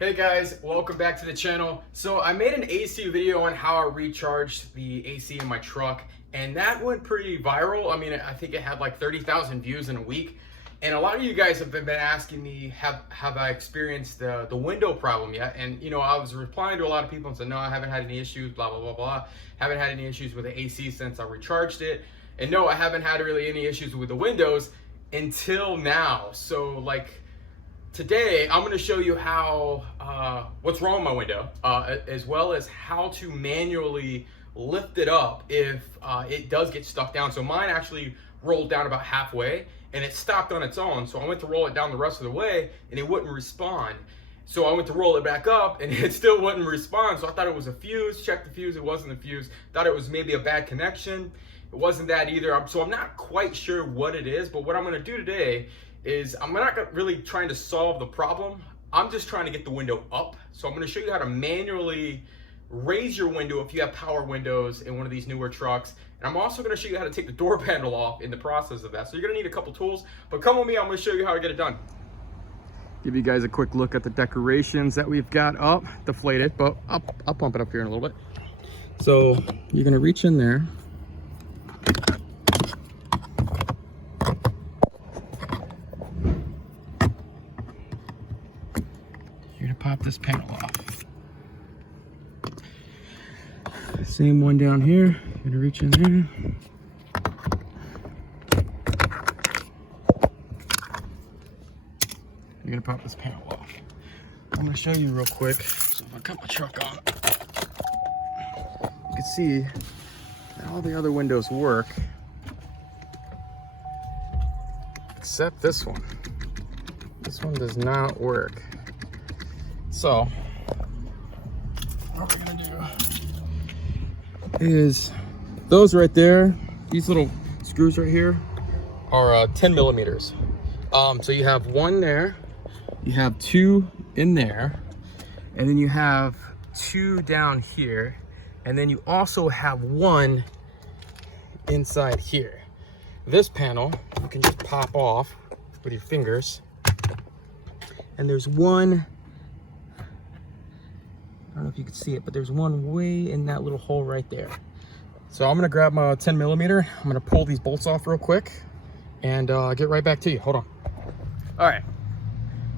Hey guys, welcome back to the channel. So I made an AC video on how I recharged the AC in my truck, and that went pretty viral. I mean, I think it had like 30,000 views in a week. And a lot of you guys have been asking me, have I experienced the window problem yet? And you know, I was replying to a lot of people and said, no, I haven't had any issues, blah, blah, blah, blah. Haven't had any issues with the AC since I recharged it. And no, I haven't had really any issues with the windows until now. So like, today, I'm going to show you how what's wrong with my window, as well as how to manually lift it up if it does get stuck down. So mine actually rolled down about halfway and it stopped on its own. So I went to roll it down the rest of the way and it wouldn't respond. So I went to roll it back up and it still wouldn't respond. So I thought it was a fuse, checked the fuse, it wasn't a fuse. Thought it was maybe a bad connection. It wasn't that either. So I'm not quite sure what it is, but what I'm going to do today is I'm not really trying to solve the problem. I'm just trying to get the window up. So I'm going to show you how to manually raise your window if you have power windows in one of these newer trucks. And I'm also going to show you how to take the door panel off in the process of that. So you're going to need a couple tools, but come with me, I'm going to show you how to get it done. Give you guys a quick look at the decorations that we've got up, deflated, but I'll pump it up here in a little bit. So you're going to reach in there. Pop this panel off. Same one down here. I'm gonna reach in there. You're gonna pop this panel off. I'm gonna show you real quick. So if I cut my truck on, you can see that all the other windows work except this one. This one does not work. So, what we're gonna do is those right there, these little screws right here are 10 millimeters. So you have one there, you have two in there, and then you have two down here, and then you also have one inside here. This panel, you can just pop off with your fingers, and there's one, I don't know if you can see it, but there's one way in that little hole right there. So I'm gonna grab my 10 millimeter. I'm gonna pull these bolts off real quick and get right back to you. Hold on. All right.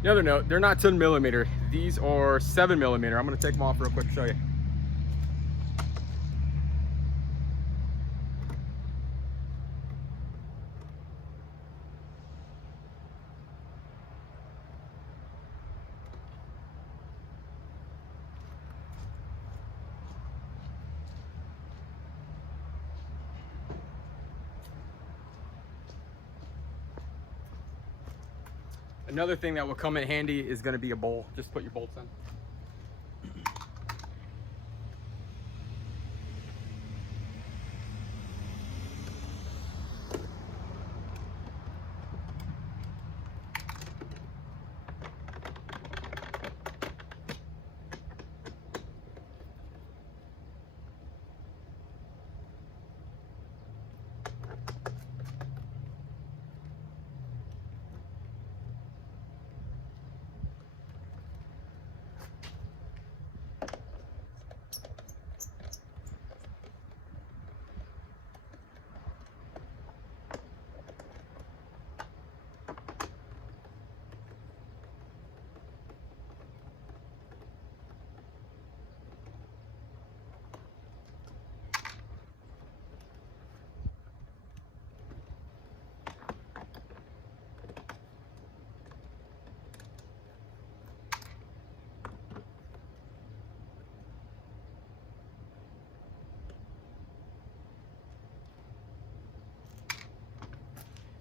The other note, they're not 10 millimeter. These are 7 millimeter. I'm gonna take them off real quick to show you. Another thing that will come in handy is going to be a bowl. Just put your bolts in.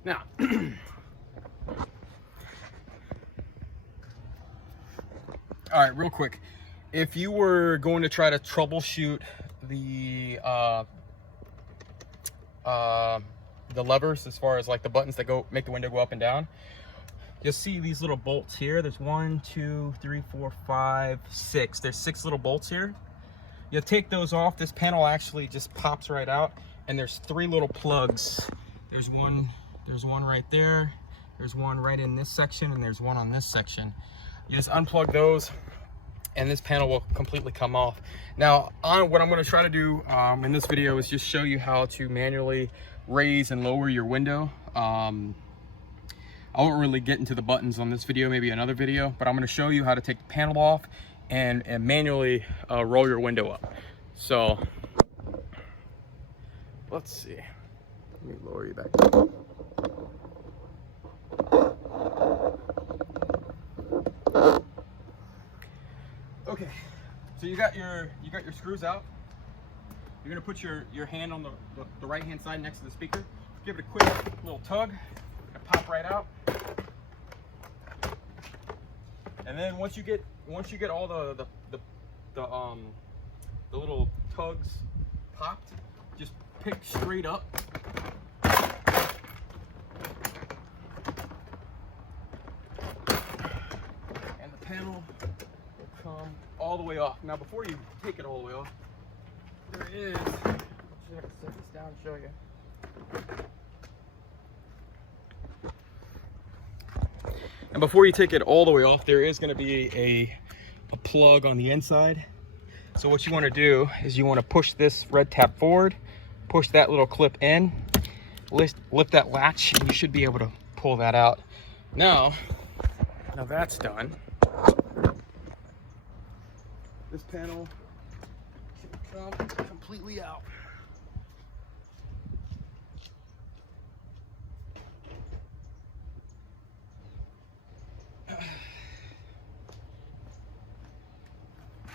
Now, all right, real quick. If you were going to try to troubleshoot the levers, as far as like the buttons that make the window go up and down, you'll see these little bolts here. There's 1, 2, 3, 4, 5, 6. There's 6 little bolts here. You take those off. This panel actually just pops right out, and there's 3 little plugs. There's one right there. There's one right in this section, and there's one on this section. You just unplug those, and this panel will completely come off. Now, what I'm going to try to do in this video is just show you how to manually raise and lower your window. I won't really get into the buttons on this video, maybe another video, but I'm going to show you how to take the panel off and manually roll your window up. So let's see. Let me lower you back down. Okay, so you got your screws out. You're gonna put your hand on the right hand side next to the speaker. Give it a quick little tug, and pop right out. And then once you get all the little tugs popped, just pick straight up. And the panel will come all the way off. Now before you take it all the way off, there is, I just have to set this down and show you. And before you take it all the way off, there is going to be a plug on the inside. So what you want to do is you want to push this red tab forward, push that little clip in, lift that latch, and you should be able to pull that out. Now that's done, this panel should come completely out.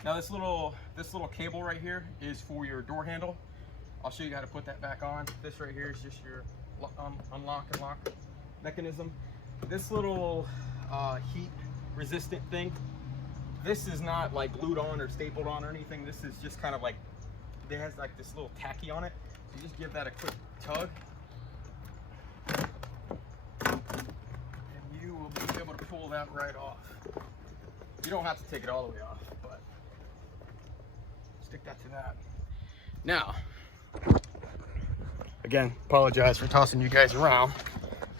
Now this little cable right here is for your door handle. I'll show you how to put that back on. This right here is just your unlock and lock mechanism. This little heat resistant thing, this is not like glued on or stapled on or anything. This is just kind of like, it has like this little tacky on it. So you just give that a quick tug, and you will be able to pull that right off. You don't have to take it all the way off, but stick that to that. Now, again, apologize for tossing you guys around,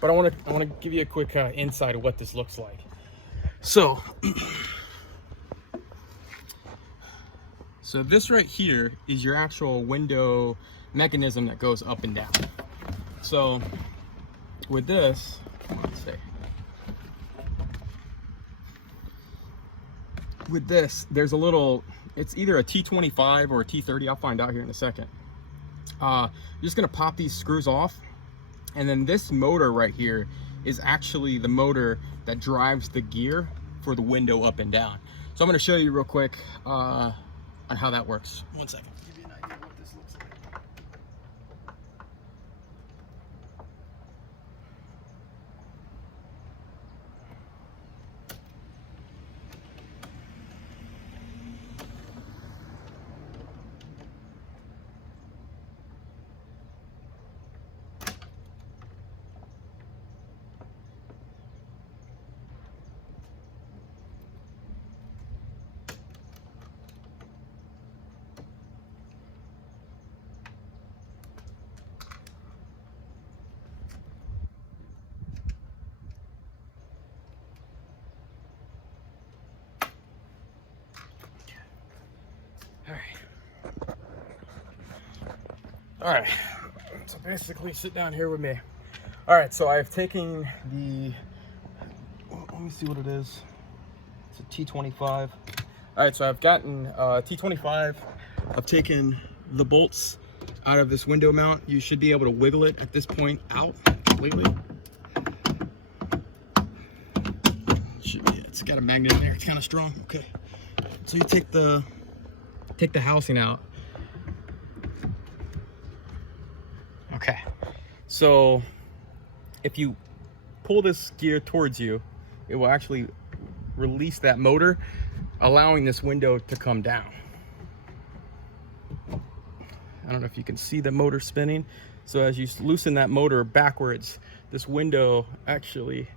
but I want to give you a quick insight of what this looks like. So this right here is your actual window mechanism that goes up and down. So with this, let's see. With this, there's a little, it's either a T25 or a T30. I'll find out here in a second. You're just gonna pop these screws off, and then this motor right here is actually the motor that drives the gear for the window up and down. So I'm gonna show you real quick on how that works. One second. Give you an idea what this looks like. All right, so basically sit down here with me. All right, so I've taken let me see what it is. It's a T25. All right, so I've gotten T25. I've taken the bolts out of this window mount. You should be able to wiggle it at this point out completely. It's got a magnet in there, it's kind of strong. Okay, so you take the housing out. Okay, so if you pull this gear towards you, it will actually release that motor, allowing this window to come down. I don't know if you can see the motor spinning. So as you loosen that motor backwards, this window actually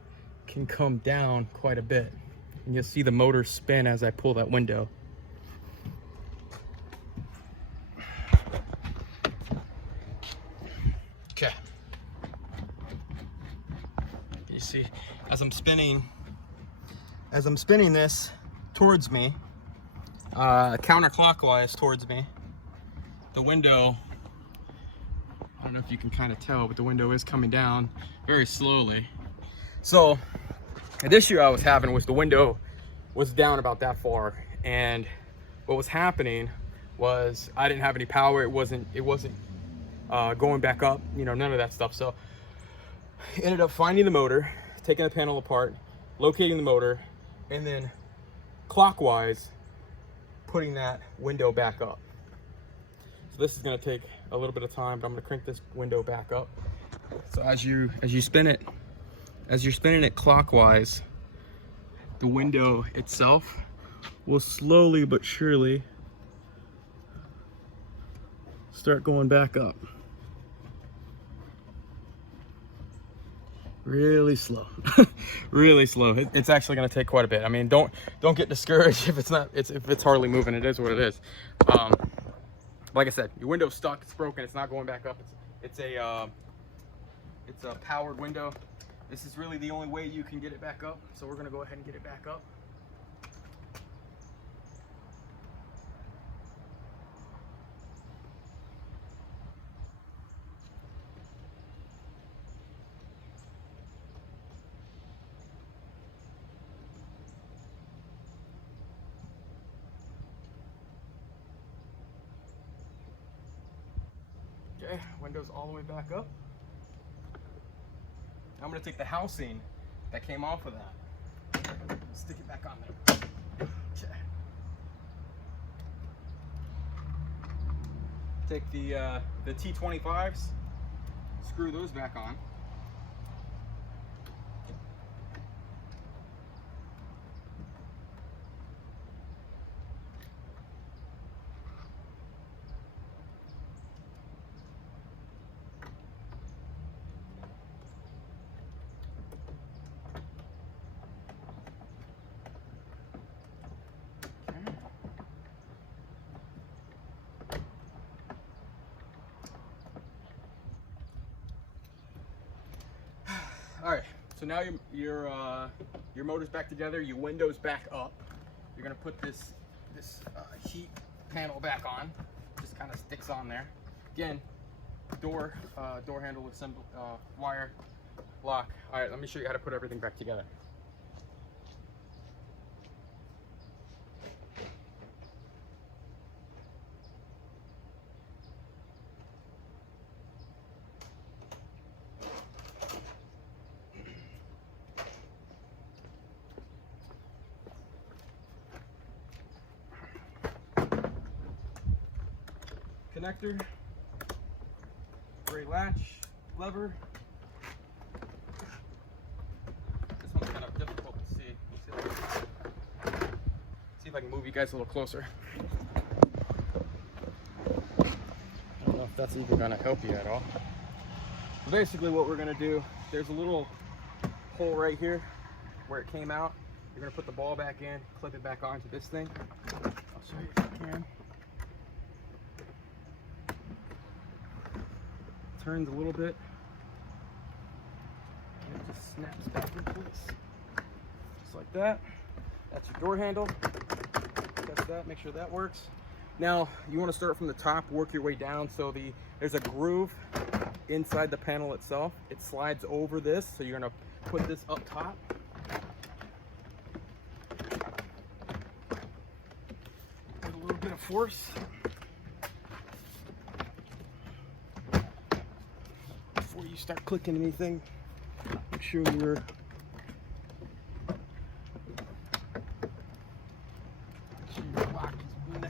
can come down quite a bit. And you'll see the motor spin as I pull that window. Okay. You see, as I'm spinning this towards me, counterclockwise towards me. The window, I don't know if you can kind of tell, but the window is coming down very slowly. So the issue I was having was the window was down about that far, and what was happening was I didn't have any power. It wasn't going back up, you know, none of that stuff. So I ended up finding the motor, taking the panel apart, locating the motor, and then clockwise putting that window back up. So this is going to take a little bit of time, but I'm going to crank this window back up. So as you spin it, as you're spinning it clockwise, the window itself will slowly but surely start going back up. Really slow. Really slow. It's actually going to take quite a bit. I mean, don't get discouraged if it's hardly moving. It is what it is. Like I said, your window's stuck, it's broken, it's not going back up. It's a powered window. This is really the only way you can get it back up, so we're going to go ahead and get it back up. Okay, windows all the way back up. Now I'm going to take the housing that came off of that, stick it back on there. Okay. Take the T25s, screw those back on. All right, so now your motor's back together, your window's back up. You're gonna put this heat panel back on. Just kind of sticks on there. Again, door handle with some wire lock. All right, let me show you how to put everything back together. Connector, gray latch, lever. This one's kind of difficult to see. See if I can move you guys a little closer. I don't know if that's even going to help you at all. So basically what we're going to do, there's a little hole right here where it came out. You're going to put the ball back in, clip it back onto this thing. I'll show you if I can. Turns a little bit, and it just snaps back in place, just like that. That's your door handle. Test that, make sure that works. Now you want to start from the top, work your way down. So there's a groove inside the panel itself. It slides over this, so you're gonna put this up top. With a little bit of force. Before you start clicking anything, make sure your lock is in.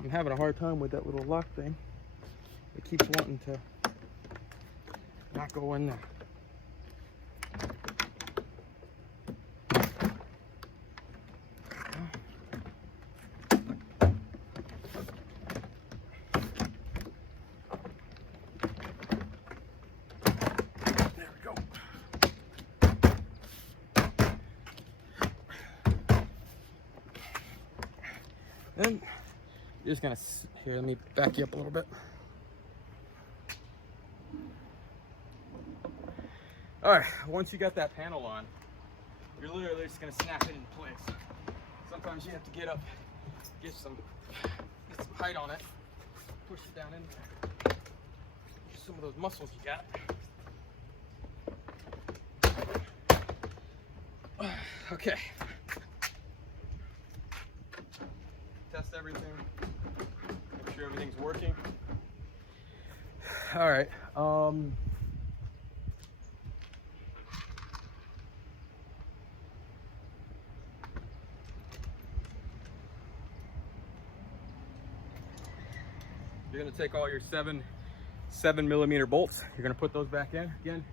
I'm having a hard time with that little lock thing. It keeps wanting to not go in there. Then you're just gonna, here, let me back you up a little bit. All right, once you got that panel on, you're literally just gonna snap it in place. Sometimes you have to get up, get some height on it, push it down in there. Use some of those muscles you got. Okay. Test everything. Make sure everything's working. All right. You're gonna take all your 7mm bolts. You're gonna put those back in. Again,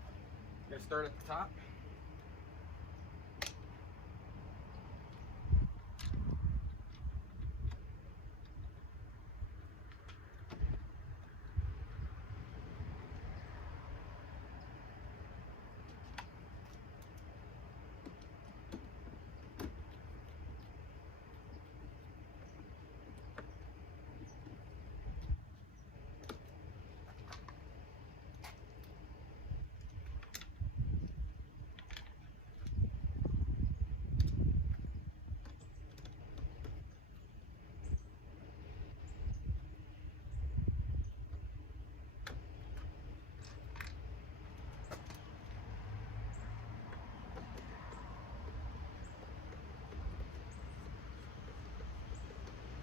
you're gonna start at the top.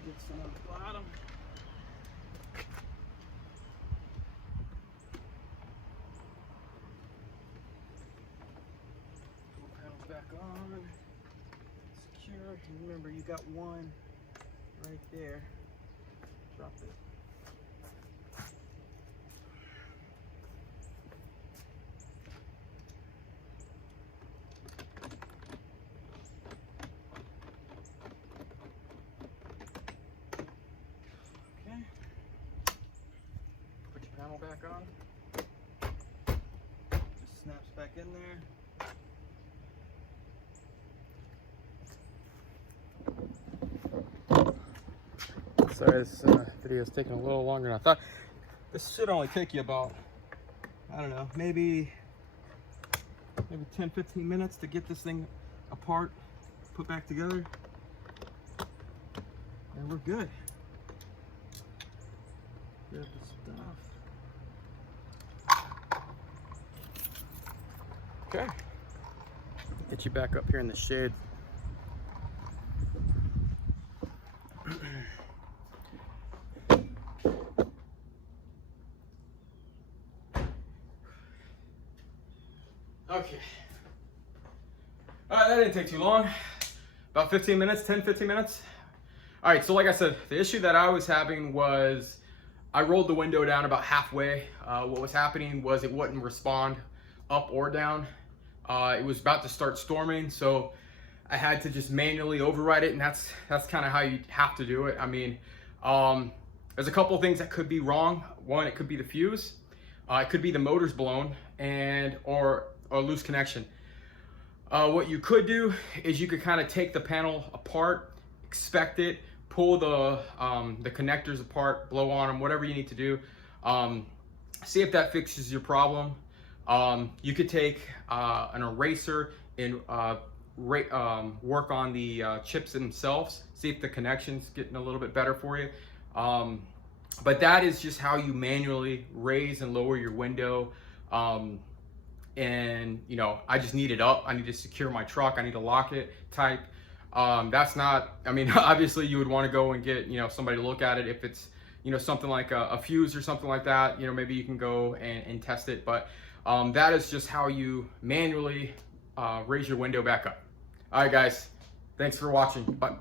Get some on the bottom. Pull panels back on. Secure. And remember, you got one right there. Drop it. Panel back on. Just snaps back in there. Sorry, this video is taking a little longer than I thought. This should only take you about, I don't know, maybe 10-15 minutes to get this thing apart, put back together, and we're good. Grab the stuff. Okay, get you back up here in the shade. Okay. All right, that didn't take too long. About 15 minutes, 10-15 minutes. All right, so like I said, the issue that I was having was I rolled the window down about halfway. What was happening was it wouldn't respond up or down. It was about to start storming, so I had to just manually override it, and that's kind of how you have to do it. I mean, there's a couple things that could be wrong. One, it could be the fuse. It could be the motor's blown or loose connection. What you could do is you could kind of take the panel apart, inspect it, pull the connectors apart, blow on them, whatever you need to do. See if that fixes your problem. You could take an eraser and work on the chips themselves, see if the connection's getting a little bit better for you. But that is just how you manually raise and lower your window. And you know, I just need it up. I need to secure my truck. I need to lock it tight. That's not, I mean, obviously you would want to go and get, you know, somebody to look at it. If it's, you know, something like a fuse or something like that, you know, maybe you can go and test it. But that is just how you manually raise your window back up. All right, guys, thanks for watching. Bye.